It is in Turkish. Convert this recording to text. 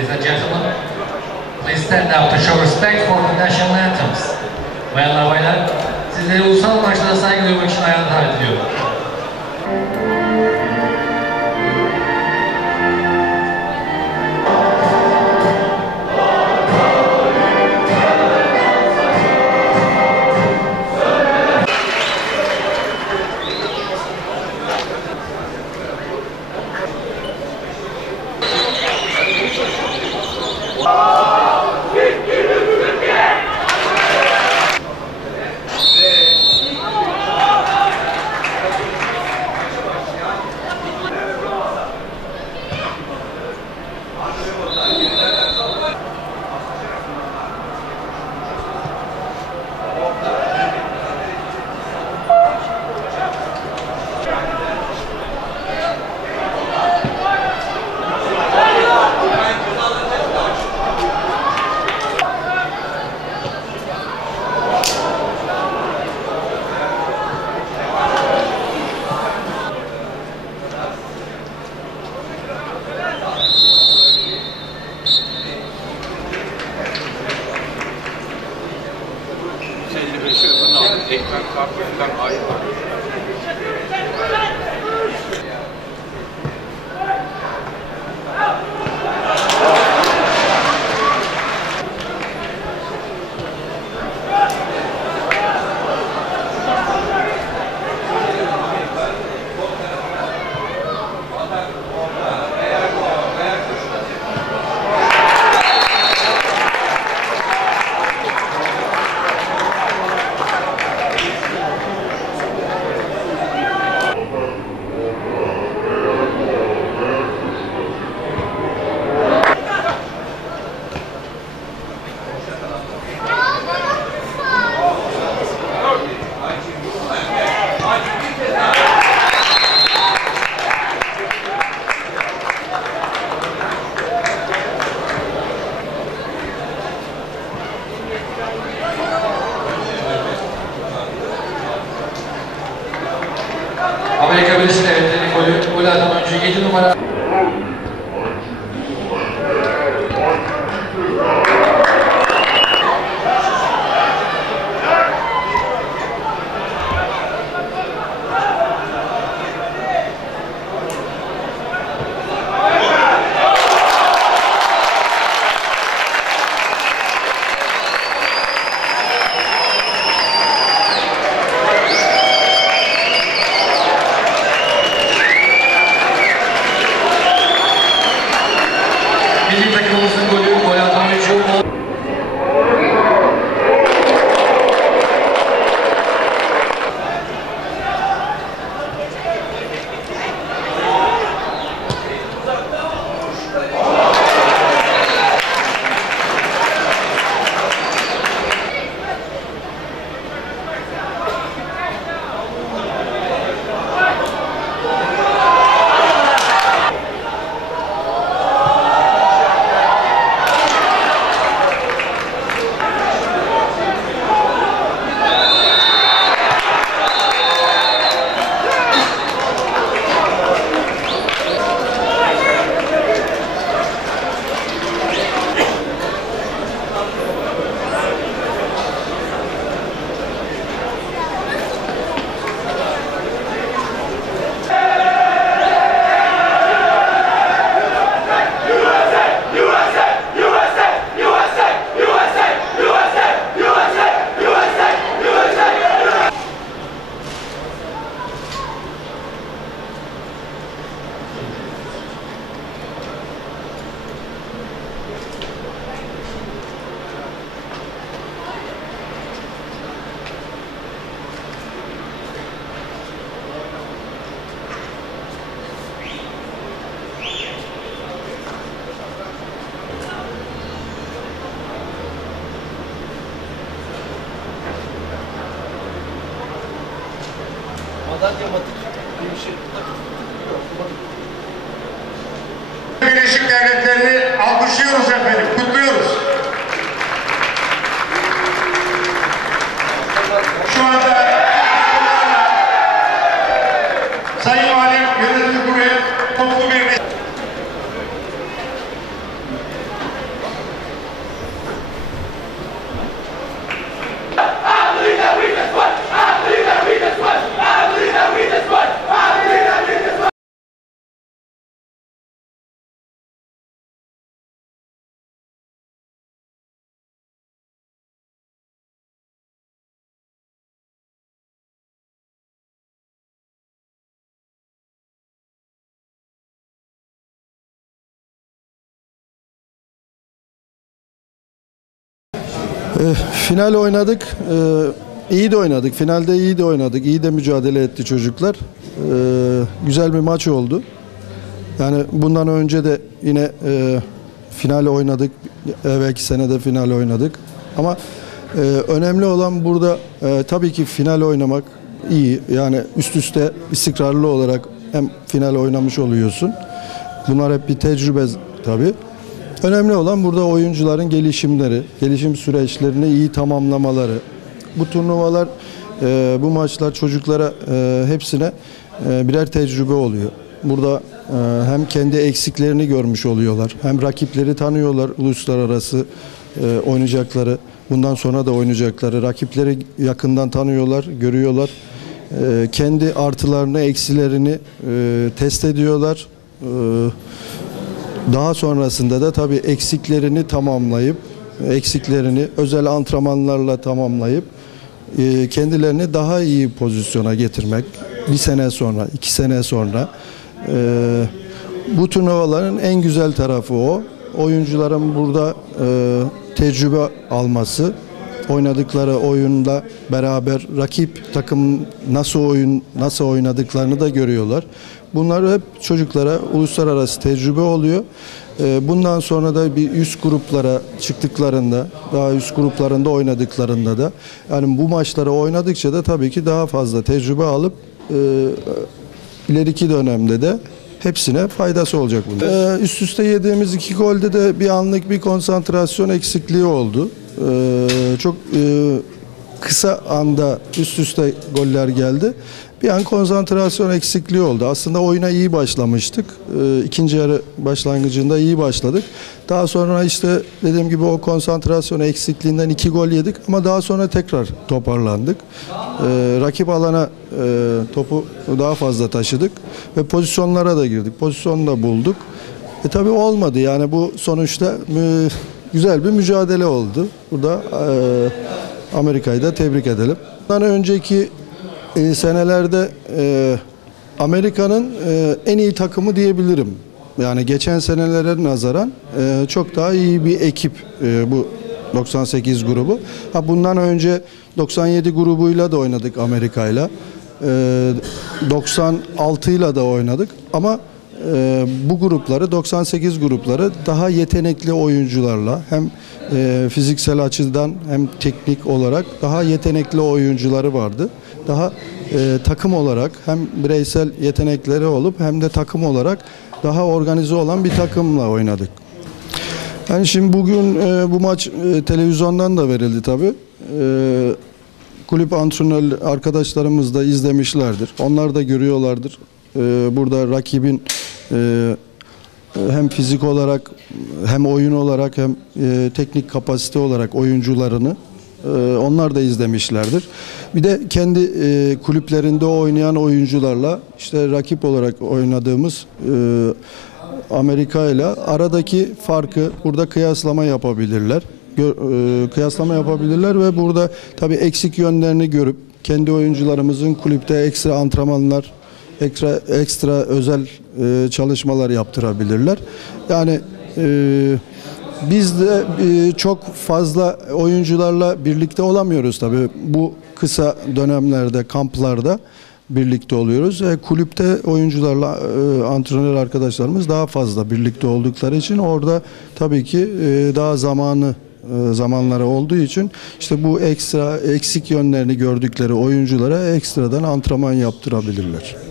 Ladies and gentlemen, please stand up to show respect for the national anthems. Bayanlar baylar, sizleri ulusal marşlara saygı duymak için ayağa davet ediyorum. Amerika Birleşik Devletleri golü, gol atan oyuncu 7 numara Birleşik Devletleri'ni alkışlıyoruz efendim, kutluyoruz. Şu anda Sayın Valim Yönetim E, final oynadık. E, iyi de oynadık. Finalde iyi de oynadık. İyi de mücadele etti çocuklar. E, güzel bir maç oldu. Yani bundan önce de yine e, final oynadık. Evvelki sene de final oynadık. Ama e, önemli olan burada e, tabii ki final oynamak iyi. Yani üst üste istikrarlı olarak hem final oynamış oluyorsun. Bunlar hep bir tecrübe tabii. Önemli olan burada oyuncuların gelişimleri, gelişim süreçlerini iyi tamamlamaları. Bu turnuvalar, e, bu maçlar çocuklara e, hepsine e, birer tecrübe oluyor. Burada e, hem kendi eksiklerini görmüş oluyorlar, hem rakipleri tanıyorlar, uluslararası e, oynayacakları, bundan sonra da oynayacakları rakipleri yakından tanıyorlar, görüyorlar. E, kendi artılarını, eksilerini e, test ediyorlar. E, daha sonrasında da tabii eksiklerini tamamlayıp, eksiklerini özel antrenmanlarla tamamlayıp e, kendilerini daha iyi pozisyona getirmek. Bir sene sonra, iki sene sonra e, bu turnuvaların en güzel tarafı o. Oyuncuların burada e, tecrübe alması, oynadıkları oyunda beraber rakip takım nasıl oyun nasıl oynadıklarını da görüyorlar. Bunlar hep çocuklara uluslararası tecrübe oluyor. Ee, Bundan sonra da bir üst gruplara çıktıklarında, daha üst gruplarında oynadıklarında da yani bu maçları oynadıkça da tabii ki daha fazla tecrübe alıp e, ileriki dönemde de hepsine faydası olacak bunun. Ee, üst üste yediğimiz iki golde de bir anlık bir konsantrasyon eksikliği oldu. Ee, çok e, kısa anda üst üste goller geldi. Bir an konsantrasyon eksikliği oldu. Aslında oyuna iyi başlamıştık. Ee, ikinci yarı başlangıcında iyi başladık. Daha sonra işte dediğim gibi o konsantrasyon eksikliğinden iki gol yedik ama daha sonra tekrar toparlandık. Ee, rakip alana e, topu daha fazla taşıdık ve pozisyonlara da girdik. Pozisyonu da bulduk. E tabii olmadı yani bu sonuçta e, güzel bir mücadele oldu. Burada e, Amerika'yı da tebrik edelim. Bundan önceki e, senelerde e, Amerika'nın e, en iyi takımı diyebilirim. Yani geçen senelere nazaran e, çok daha iyi bir ekip e, bu 98 grubu. Ha bundan önce 97 grubuyla da oynadık Amerika'yla. E, 96 ile de oynadık ama e, bu grupları 98 grupları daha yetenekli oyuncularla hem e, fiziksel açıdan hem teknik olarak daha yetenekli oyuncuları vardı. Daha e, takım olarak hem bireysel yetenekleri olup hem de takım olarak daha organize olan bir takımla oynadık. Yani şimdi bugün e, bu maç e, televizyondan da verildi tabii. E, kulüp antrenör arkadaşlarımız da izlemişlerdir. Onlar da görüyorlardır. E, burada rakibin e, hem fizik olarak hem oyun olarak hem e, teknik kapasite olarak oyuncularını e, onlar da izlemişlerdir. Bir de kendi e, kulüplerinde oynayan oyuncularla işte rakip olarak oynadığımız Amerika ile aradaki farkı burada kıyaslama yapabilirler. Kıyaslama yapabilirler ve burada tabii eksik yönlerini görüp kendi oyuncularımızın kulüpte ekstra antrenmanlar ekstra ekstra özel e, çalışmalar yaptırabilirler. Yani e, biz de e, çok fazla oyuncularla birlikte olamıyoruz tabii. Bu kısa dönemlerde, kamplarda birlikte oluyoruz. E, kulüpte oyuncularla e, antrenör arkadaşlarımız daha fazla birlikte oldukları için orada tabii ki e, daha zamanı e, zamanları olduğu için işte bu ekstra eksik yönlerini gördükleri oyunculara ekstradan antrenman yaptırabilirler.